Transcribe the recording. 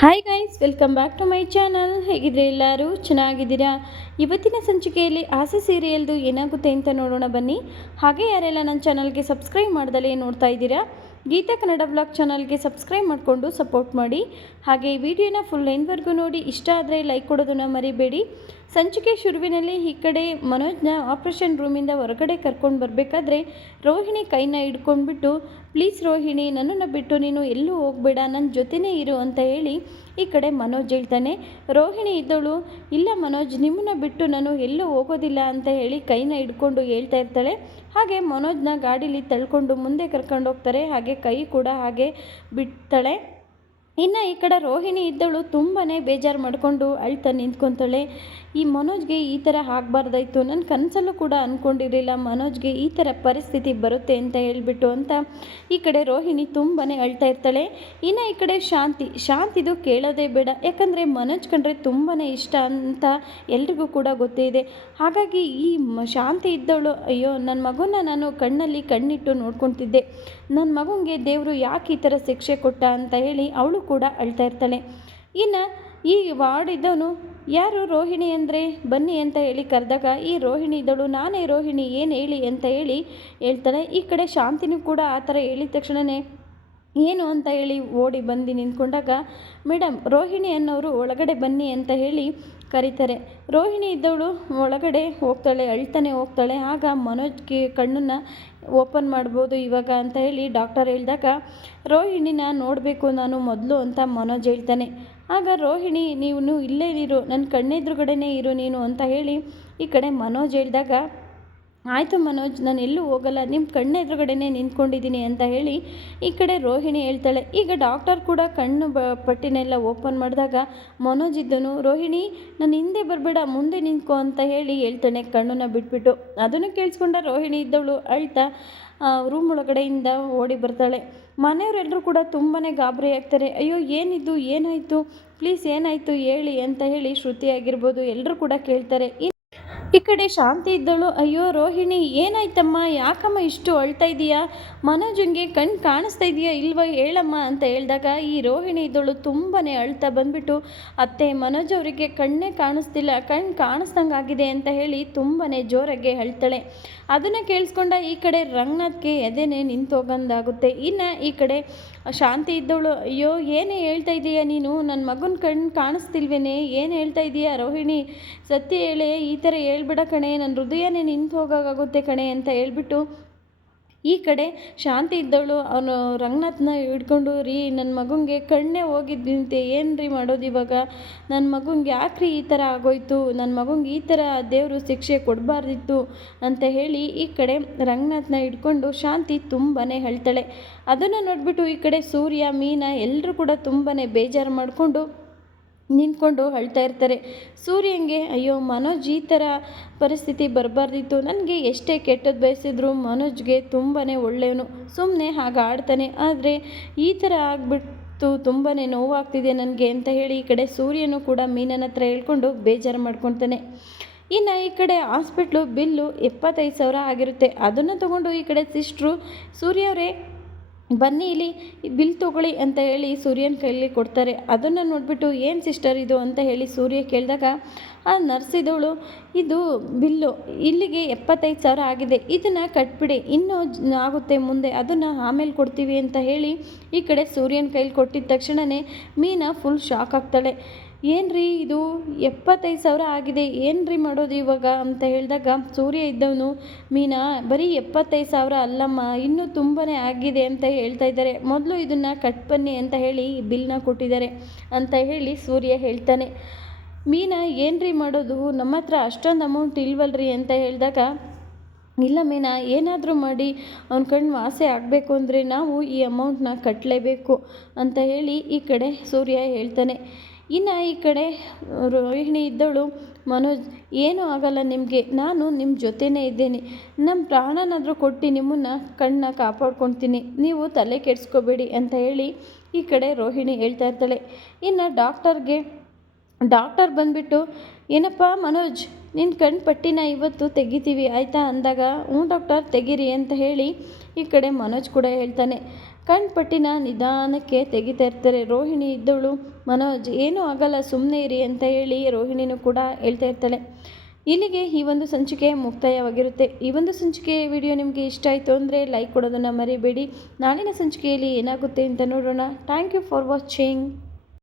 Hi guys welcome back to my channel ಹೇಗಿದ್ರೆ ಎಲ್ಲರೂ? ಚೆನ್ನಾಗಿದ್ದೀರಾ? ಇವತ್ತಿನ ಸಂಚಿಕೆಯಲ್ಲಿ ಆಸೆ ಸೀರಿಯಲ್ದು ಏನಾಗುತ್ತೆ ಅಂತ ನೋಡೋಣ ಬನ್ನಿ. ಹಾಗೆ ಯಾರೆಲ್ಲ ನನ್ನ ಚಾನಲ್ಗೆ ಸಬ್ಸ್ಕ್ರೈಬ್ ಮಾಡ್ದಲೇ ನೋಡ್ತಾ ಇದ್ದೀರಾ, ಗೀತಾ ಕನ್ನಡ ಬ್ಲಾಗ್ ಚಾನಲ್ಗೆ ಸಬ್ಸ್ಕ್ರೈಬ್ ಮಾಡಿಕೊಂಡು ಸಪೋರ್ಟ್ ಮಾಡಿ. ಹಾಗೆ ಈ ವಿಡಿಯೋನ ಫುಲ್ ಎಂಡ್ವರೆಗೂ ನೋಡಿ. ಇಷ್ಟ ಆದರೆ ಲೈಕ್ ಕೊಡೋದನ್ನು ಮರಿಬೇಡಿ. ಸಂಚಿಕೆ ಶುರುವಿನಲ್ಲಿ ಈ ಕಡೆ ಮನೋಜ್ನ ಆಪ್ರೇಷನ್ ರೂಮಿಂದ ಹೊರಗಡೆ ಕರ್ಕೊಂಡು ಬರಬೇಕಾದ್ರೆ ರೋಹಿಣಿ ಕೈನ ಹಿಡ್ಕೊಂಡ್ಬಿಟ್ಟು, ಪ್ಲೀಸ್ ರೋಹಿಣಿ, ನನ್ನನ್ನು ಬಿಟ್ಟು ನೀನು ಎಲ್ಲೂ ಹೋಗಬೇಡ ನನ್ನ ಜೊತೆನೇ ಇರು ಅಂತ ಹೇಳಿ ಈ ಕಡೆ ಮನೋಜ್ ಹೇಳ್ತಾನೆ. ರೋಹಿಣಿ ಇದ್ದಳು, ಇಲ್ಲ ಮನೋಜ್, ನಿಮ್ಮನ್ನ ಬಿಟ್ಟು ನಾನು ಎಲ್ಲೂ ಹೋಗೋದಿಲ್ಲ ಅಂತ ಹೇಳಿ ಕೈನ ಹಿಡ್ಕೊಂಡು ಹೇಳ್ತಾ ಇರ್ತಾಳೆ. ಹಾಗೆ ಮನೋಜ್ನ ಗಾಡೀಲಿ ತಳ್ಕೊಂಡು ಮುಂದೆ ಕರ್ಕೊಂಡು ಹೋಗ್ತಾರೆ. ಹಾಗೆ ಕೈ ಕೂಡ ಹಾಗೆ ಬಿಡ್ತಾಳೆ. ಇನ್ನು ಈ ಕಡೆ ರೋಹಿಣಿ ಇದ್ದವಳು ತುಂಬಾ ಬೇಜಾರು ಮಾಡಿಕೊಂಡು ಅಳ್ತಾ ನಿಂತ್ಕೊತಾಳೆ. ಈ ಮನೋಜ್ಗೆ ಈ ಥರ ಆಗಬಾರ್ದಾಯ್ತು. ನನ್ನ ಕನಸಲ್ಲೂ ಕೂಡ ಅಂದ್ಕೊಂಡಿರಲಿಲ್ಲ ಮನೋಜ್ಗೆ ಈ ಥರ ಪರಿಸ್ಥಿತಿ ಬರುತ್ತೆ ಅಂತ ಹೇಳಿಬಿಟ್ಟು ಅಂತ ಈ ಕಡೆ ರೋಹಿಣಿ ತುಂಬಾ ಅಳ್ತಾ ಇರ್ತಾಳೆ. ಇನ್ನು ಈ ಕಡೆ ಶಾಂತಿ, ಶಾಂತಿದು ಕೇಳೋದೇ ಬೇಡ. ಯಾಕಂದರೆ ಮನೋಜ್ ಕಂಡ್ರೆ ತುಂಬಾ ಇಷ್ಟ ಅಂತ ಎಲ್ರಿಗೂ ಕೂಡ ಗೊತ್ತೇ ಇದೆ. ಹಾಗಾಗಿ ಈ ಶಾಂತಿ ಇದ್ದವಳು ಅಯ್ಯೋ ನನ್ನ ಮಗುನ ನಾನು ಕಣ್ಣಲ್ಲಿ ಕಣ್ಣಿಟ್ಟು ನೋಡ್ಕೊತಿದ್ದೆ. ನನ್ನ ಮಗುಗೆ ದೇವರು ಯಾಕೆ ಈ ಥರ ಶಿಕ್ಷೆ ಕೊಟ್ಟ ಅಂತ ಹೇಳಿ ಅವಳು ಕೂಡ ಅಳ್ತಾ ಇರ್ತಾಳೆ. ಇನ್ನು ಈ ವಾರ್ಡ್ ಇದ್ದವನು, ಯಾರು ರೋಹಿಣಿ ಅಂದರೆ? ಬನ್ನಿ ಅಂತ ಹೇಳಿ ಕರೆದಾಗ, ಈ ರೋಹಿಣಿ ಇದ್ದಳು ನಾನೇ ರೋಹಿಣಿ, ಏನು ಹೇಳಿ? ಅಂತ ಹೇಳಿ ಹೇಳ್ತಾಳೆ. ಈ ಕಡೆ ಶಾಂತಿನೂ ಕೂಡ ಆ ಥರ ಹೇಳಿದ ತಕ್ಷಣವೇ ಏನು ಅಂತ ಹೇಳಿ ಓಡಿ ಬಂದು ನಿಂತ್ಕೊಂಡಾಗ ಮೇಡಮ್ ರೋಹಿಣಿ ಅನ್ನೋರು ಒಳಗಡೆ ಬನ್ನಿ ಅಂತ ಹೇಳಿ ಕರೀತಾರೆ. ರೋಹಿಣಿ ಇದ್ದವಳು ಒಳಗಡೆ ಹೋಗ್ತಾಳೆ, ಅಳ್ತಾನೆ ಹೋಗ್ತಾಳೆ. ಆಗ ಮನೋಜ್ಗೆ ಕಣ್ಣನ್ನು ಓಪನ್ ಮಾಡ್ಬೋದು ಇವಾಗ ಅಂತ ಹೇಳಿ ಡಾಕ್ಟರ್ ಹೇಳಿದಾಗ, ರೋಹಿಣಿನ ನೋಡಬೇಕು ನಾನು ಮೊದಲು ಅಂತ ಮನೋಜ್ ಹೇಳ್ತಾನೆ. ಆಗ ರೋಹಿಣಿ ನೀವು ಇಲ್ಲೇ ಇರು ನನ್ನ ಕಣ್ಣೆದುರುಗಡೆನೇ ಇರು ನೀನು ಅಂತ ಹೇಳಿ ಈ ಕಡೆ ಮನೋಜ್ ಹೇಳಿದಾಗ ಆಯಿತು ಮನೋಜ್, ನಾನು ಎಲ್ಲೂ ಹೋಗಲ್ಲ. ನಿಮ್ಮ ಕಣ್ಣೆದುರುಗಡೆನೇ ನಿಂತ್ಕೊಂಡಿದ್ದೀನಿ ಅಂತ ಹೇಳಿ ಈ ಕಡೆ ರೋಹಿಣಿ ಹೇಳ್ತಾಳೆ. ಈಗ ಡಾಕ್ಟರ್ ಕೂಡ ಕಣ್ಣು ಬ, ಪಟ್ಟಿನೆಲ್ಲ ಓಪನ್ ಮಾಡಿದಾಗ ಮನೋಜ್ ಇದ್ದನು. ರೋಹಿಣಿ, ನಾನು ಹಿಂದೆ ಬರಬೇಡ, ಮುಂದೆ ನಿಂತ್ಕೊ ಅಂತ ಹೇಳಿ ಹೇಳ್ತಾನೆ ಕಣ್ಣನ್ನು ಬಿಟ್ಬಿಟ್ಟು. ಅದನ್ನು ಕೇಳಿಸ್ಕೊಂಡ ರೋಹಿಣಿ ಇದ್ದವಳು ಅಳ್ತಾ ರೂಮ್ ಒಳಗಡೆಯಿಂದ ಓಡಿ ಬರ್ತಾಳೆ. ಮನೆಯವರೆಲ್ಲರೂ ಕೂಡ ತುಂಬಾ ಗಾಬರಿ ಆಗ್ತಾರೆ. ಅಯ್ಯೋ, ಏನಿದು? ಏನಾಯಿತು? ಪ್ಲೀಸ್ ಏನಾಯಿತು? ಹೇಳಿ ಅಂತ ಹೇಳಿ ಶ್ರುತಿ ಆಗಿರ್ಬೋದು ಎಲ್ಲರೂ ಕೂಡ ಕೇಳ್ತಾರೆ. ಈ ಕಡೆ ಶಾಂತಿ ಇದ್ದಳು. ಅಯ್ಯೋ ರೋಹಿಣಿ, ಏನಾಯ್ತಮ್ಮ? ಯಾಕಮ್ಮ ಇಷ್ಟು ಅಳ್ತಾ ಇದೀಯಾ? ಮನೋಜಂಗೆ ಕಣ್ಣು ಕಾಣಿಸ್ತಾ ಇದೆಯಾ ಇಲ್ವ ಹೇಳಮ್ಮ ಅಂತ ಹೇಳಿದಾಗ ಈ ರೋಹಿಣಿ ಇದ್ದಳು ತುಂಬಾ ಅಳ್ತಾ ಬಂದ್ಬಿಟ್ಟು, ಅತ್ತೆ, ಮನೋಜ್ ಅವರಿಗೆ ಕಣ್ಣೇ ಕಾಣಿಸ್ತಿಲ್ಲ ಕಣ್ಣು ಕಾಣಿಸ್ದಂಗೆ ಆಗಿದೆ ಅಂತ ಹೇಳಿ ತುಂಬಾ ಜೋರಾಗೆ ಅಳ್ತಾಳೆ. ಅದನ್ನು ಕೇಳಿಸ್ಕೊಂಡ ಈ ಕಡೆ ರಂಗನಾಥ್ಗೆ ಎದೆನೆ ನಿಂತೋಗಂದಾಗುತ್ತೆ. ಇನ್ನು ಈ ಕಡೆ ಶಾಂತಿ ಇದ್ದವಳು ಅಯ್ಯೋ, ಏನೇ ಹೇಳ್ತಾ ಇದೀಯಾ ನೀನು? ನನ್ನ ಮಗನ ಕಣ್ಣು ಕಾಣಿಸ್ತಿಲ್ವೇನೆ? ಏನು ಹೇಳ್ತಾ ಇದೀಯಾ ರೋಹಿಣಿ? ಸತ್ಯ ಹೇಳೇ ಈ ಥರ ಹೇಳ್ಬಿಡ ಕಣೆ ನನ್ನ ಹೃದಯನೇ ನಿಂತು ಹೋಗೋಕ್ಕಾಗುತ್ತೆ ಕಣೆ ಅಂತ ಹೇಳ್ಬಿಟ್ಟು ಈ ಕಡೆ ಶಾಂತಿ ಇದ್ದವಳು. ಅವನು ರಂಗನಾಥ್ನ ಹಿಡ್ಕೊಂಡು, ರೀ ನನ್ನ ಮಗನಿಗೆ ಕಣ್ಣೇ ಹೋಗಿದ್ದಂತೆ ಏನು ರೀ ಮಾಡೋದು ಇವಾಗ? ನನ್ನ ಮಗನಿಗೆ ಯಾಕ್ರಿ ಈ ಥರ ಆಗೋಯ್ತು? ನನ್ನ ಮಗನಿಗೆ ಈ ಥರ ದೇವರು ಶಿಕ್ಷೆ ಕೊಡಬಾರ್ದಿತ್ತು ಅಂತ ಹೇಳಿ ಈ ಕಡೆ ರಂಗನಾಥ್ನ ಹಿಡ್ಕೊಂಡು ಶಾಂತಿ ತುಂಬಾ ಹೇಳ್ತಾಳೆ. ಅದನ್ನು ನೋಡಿಬಿಟ್ಟು ಈ ಕಡೆ ಸೂರ್ಯ, ಮೀನಾ ಎಲ್ಲರೂ ಕೂಡ ತುಂಬಾ ಬೇಜಾರು ಮಾಡಿಕೊಂಡು ನಿಂತ್ಕೊಂಡು ಅಳ್ತಾ ಇರ್ತಾರೆ. ಸೂರ್ಯಂಗೆ, ಅಯ್ಯೋ, ಮನೋಜ್ ಈ ಥರ ಪರಿಸ್ಥಿತಿ ಬರಬಾರ್ದಿತ್ತು. ನನಗೆ ಎಷ್ಟೇ ಕೆಟ್ಟದ್ದು ಬಯಸಿದ್ರು ಮನೋಜ್ಗೆ ತುಂಬಾ ಒಳ್ಳೆಯವನು. ಸುಮ್ಮನೆ ಹಾಗೆ ಆಡ್ತಾನೆ. ಆದರೆ ಈ ಥರ ಆಗಿಬಿಟ್ಟು ತುಂಬಾ ನೋವಾಗ್ತಿದೆ ನನಗೆ ಅಂತ ಹೇಳಿ ಈ ಕಡೆ ಸೂರ್ಯನೂ ಕೂಡ ಮೀನನ ಹತ್ರ ಹೇಳ್ಕೊಂಡು ಬೇಜಾರು ಮಾಡ್ಕೊತಾನೆ ಇನ್ನು ಈ ಕಡೆ ಹಾಸ್ಪಿಟ್ಲು ಬಿಲ್ಲು ಎಪ್ಪತ್ತೈದು ಸಾವಿರ ಆಗಿರುತ್ತೆ. ಅದನ್ನು ತಗೊಂಡು ಈ ಕಡೆ ಸಿಸ್ಟ್ರು ಸೂರ್ಯ ಅವರೇ ಬನ್ನಿ ಇಲ್ಲಿ, ಬಿಲ್ ತೊಗೊಳ್ಳಿ ಅಂತ ಹೇಳಿ ಸೂರ್ಯನ ಕೈಯಲ್ಲಿ ಕೊಡ್ತಾರೆ. ಅದನ್ನು ನೋಡಿಬಿಟ್ಟು, ಏನು ಸಿಸ್ಟರ್ ಇದು ಅಂತ ಹೇಳಿ ಸೂರ್ಯ ಕೇಳಿದಾಗ, ಆ ನರ್ಸಿದವಳು, ಇದು ಬಿಲ್ಲು, ಇಲ್ಲಿಗೆ ಎಪ್ಪತ್ತೈದು ಸಾವಿರ ಆಗಿದೆ, ಇದನ್ನು ಕಟ್ಬಿಡಿ, ಇನ್ನೂ ಆಗುತ್ತೆ ಮುಂದೆ, ಅದನ್ನು ಆಮೇಲೆ ಕೊಡ್ತೀವಿ ಅಂತ ಹೇಳಿ ಈ ಕಡೆ ಸೂರ್ಯನ ಕೈಲಿ ಕೊಟ್ಟಿದ ತಕ್ಷಣವೇ ಮೀನಾ ಫುಲ್ ಶಾಕ್ ಆಗ್ತಾಳೆ. ಏನು ಇದು ಎಪ್ಪತ್ತೈದು ಸಾವಿರ ಆಗಿದೆ ಏನು ಮಾಡೋದು ಇವಾಗ ಅಂತ ಹೇಳಿದಾಗ ಸೂರ್ಯ ಇದ್ದವನು, ಮೀನಾ, ಬರೀ ಎಪ್ಪತ್ತೈದು ಸಾವಿರ ಅಲ್ಲಮ್ಮ, ಇನ್ನೂ ತುಂಬಾ ಆಗಿದೆ ಅಂತ ಹೇಳ್ತಾ ಇದ್ದಾರೆ. ಮೊದಲು ಇದನ್ನು ಕಟ್ ಬನ್ನಿ ಅಂತ ಹೇಳಿ ಬಿಲ್ನ ಕೊಟ್ಟಿದ್ದಾರೆ ಅಂತ ಹೇಳಿ ಸೂರ್ಯ ಹೇಳ್ತಾನೆ. ಮೀನಾ ಏನು ಮಾಡೋದು? ನಮ್ಮ ಹತ್ರ ಅಷ್ಟೊಂದು ಅಮೌಂಟ್ ಇಲ್ವಲ್ರಿ ಅಂತ ಹೇಳಿದಾಗ, ಇಲ್ಲ ಮೀನಾ, ಏನಾದರೂ ಮಾಡಿ, ಅವ್ನ ಕಣ್ಣು ವಾಸೆ ಆಗಬೇಕು ಅಂದರೆ ನಾವು ಈ ಅಮೌಂಟ್ನ ಕಟ್ಟಲೇಬೇಕು ಅಂತ ಹೇಳಿ ಈ ಕಡೆ ಸೂರ್ಯ ಹೇಳ್ತಾನೆ. ಇನ್ನು ಈ ಕಡೆ ರೋಹಿಣಿ ಇದ್ದವಳು ಮನೋಜ್, ಏನೂ ಆಗಲ್ಲ ನಿಮಗೆ, ನಾನು ನಿಮ್ಮ ಜೊತೆನೇ ಇದ್ದೇನೆ. ನಮ್ಮ ಪ್ರಾಣನಾದರೂ ಕೊಟ್ಟು ನಿಮ್ಮನ್ನು ಕಣ್ಣ ಕಾಪಾಡ್ಕೊತೀನಿ. ನೀವು ತಲೆ ಕೆಡಿಸ್ಕೋಬೇಡಿ ಅಂತ ಹೇಳಿ ಈ ಕಡೆ ರೋಹಿಣಿ ಹೇಳ್ತಾ ಇರ್ತಾಳೆ. ಇನ್ನು ಡಾಕ್ಟರ್ಗೆ ಡಾಕ್ಟರ್ ಬಂದುಬಿಟ್ಟು, ಏನಪ್ಪ ಮನೋಜ್ ನಿನ್ನ ಕಣ್ಣು ಪಟ್ಟಿನ ಇವತ್ತು ತೆಗಿತೀವಿ, ಆಯಿತಾ? ಅಂದಾಗ, ಹ್ಞೂ ಡಾಕ್ಟರ್, ತೆಗೀರಿ ಅಂತ ಹೇಳಿ ಈ ಕಡೆ ಮನೋಜ್ ಕೂಡ ಹೇಳ್ತಾನೆ. ಕಣ್ಪಟ್ಟಿನ ನಿಧಾನಕ್ಕೆ ತೆಗಿತಾ ಇರ್ತಾರೆ. ರೋಹಿಣಿ ಇದ್ದವಳು ಮನೋಜ್, ಏನೂ ಆಗಲ್ಲ ಸುಮ್ಮನೆ ಇರಿ ಅಂತ ಹೇಳಿ ರೋಹಿಣಿನೂ ಕೂಡ ಹೇಳ್ತಾ ಇರ್ತಾಳೆ. ಇಲ್ಲಿಗೆ ಈ ಒಂದು ಸಂಚಿಕೆ ಮುಕ್ತಾಯವಾಗಿರುತ್ತೆ. ಈ ಒಂದು ಸಂಚಿಕೆ ವಿಡಿಯೋ ನಿಮಗೆ ಇಷ್ಟ ಆಯಿತು ಅಂದರೆ ಲೈಕ್ ಕೊಡೋದನ್ನು ಮರಿಬೇಡಿ. ನಾಳಿನ ಸಂಚಿಕೆಯಲ್ಲಿ ಏನಾಗುತ್ತೆ ಅಂತ ನೋಡೋಣ. Thank you for watching.